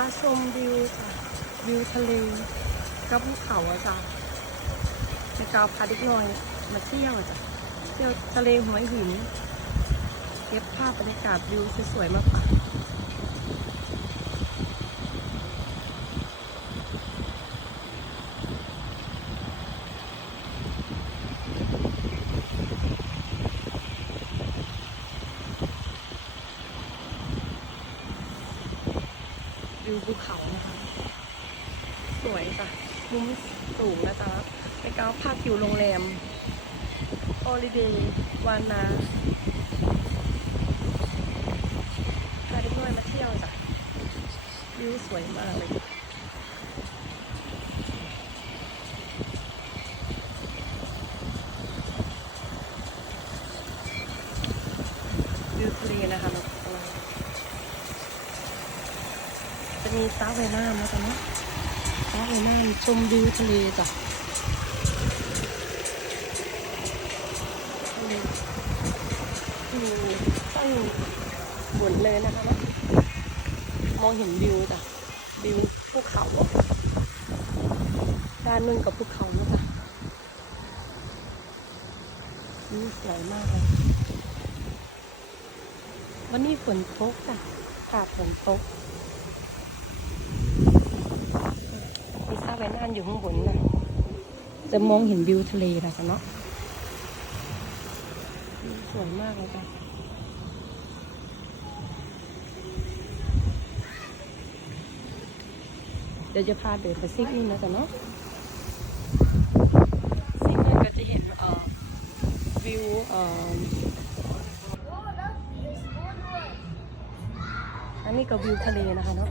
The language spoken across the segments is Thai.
าชมวิวค่ะวิวทะเลกับภูเขาอะจ้ะจะกาพาเด็กน้อยมาเที่ยวจ้ะเที่ยวทะเลหัวหิน เก็บภาพบรรยากาศวิวสวยๆมาฝาก วิวภูเขานะคะ สวยจ้ะมุมสูงนะจ๊ะไปกาวพักอยู่โรงแรมโอริเดย์วานาพาเด็กน้อยมาเที่ยวจ้ะวิวสวยมากเลย วิวทะเลนะคะน้องจะ มีสระว่ายน้ำนะจ๊ะเนาะสระว่ายน้ำชมวิวทะเลจ้ะทะเลอยู่ตั้งบนเลยนะคะเนาะมองเห็นวิวจ้ะวิวภูเขาด้านหนึงกับภูเขานะจ๊ะวิวสวยมากเลยวันนี้ฝนตกจ้ะขาดฝนตกมีซาไว้นานอยู่ข้างบนนะจะมองเห็นวิวทะเลนะจ๊ะเนาะวิวสวยมากเลยจ้ะเดี๋ยวจะพาเดินไปซิกนี่นะจ๊ะเนาะซิกนี่ก็จะเห็นเอ่อวิวเอ่ออันนี้ก็วิวทะเลนะคะเนาะ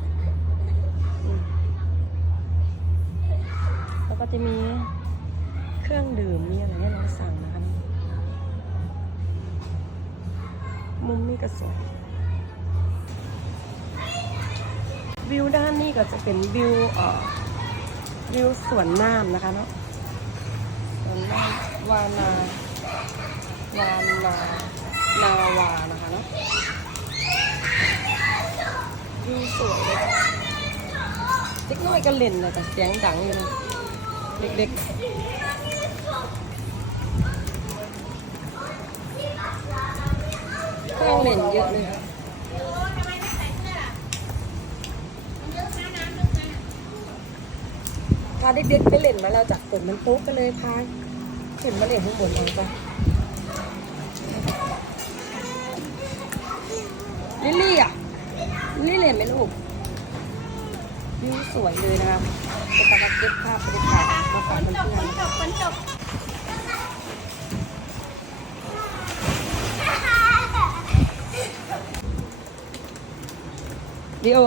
ก็จะมีเครื่องดื่มมีอะไรให้เราสั่งนะคะมุมนี้ก็สวยวิวด้านนี้ก็จะเป็นวิวเอ่อวิวสวนน้ำนะคะเนาะสวนน้ำวานาวานานาวานะคะเนาะวิวสวยเลยเล็กน้อยก็เล่นนะแต่เสียงดังอยู่นะ เด็กๆเครื่องเล่นเยอะเลยพาเด็กๆไปเล่นมาแล้วจากฝนมันตกก็เลยพาขึ้นมาเล่นข้างบนเอาจ้ะลิลลี่อะนี่เลยไหมลูก วิวสวยเลยนะคะเป็นตะวังเก็บภาพบรรยากาศมาฝากเพื่อนจบคนจบๆดิโอ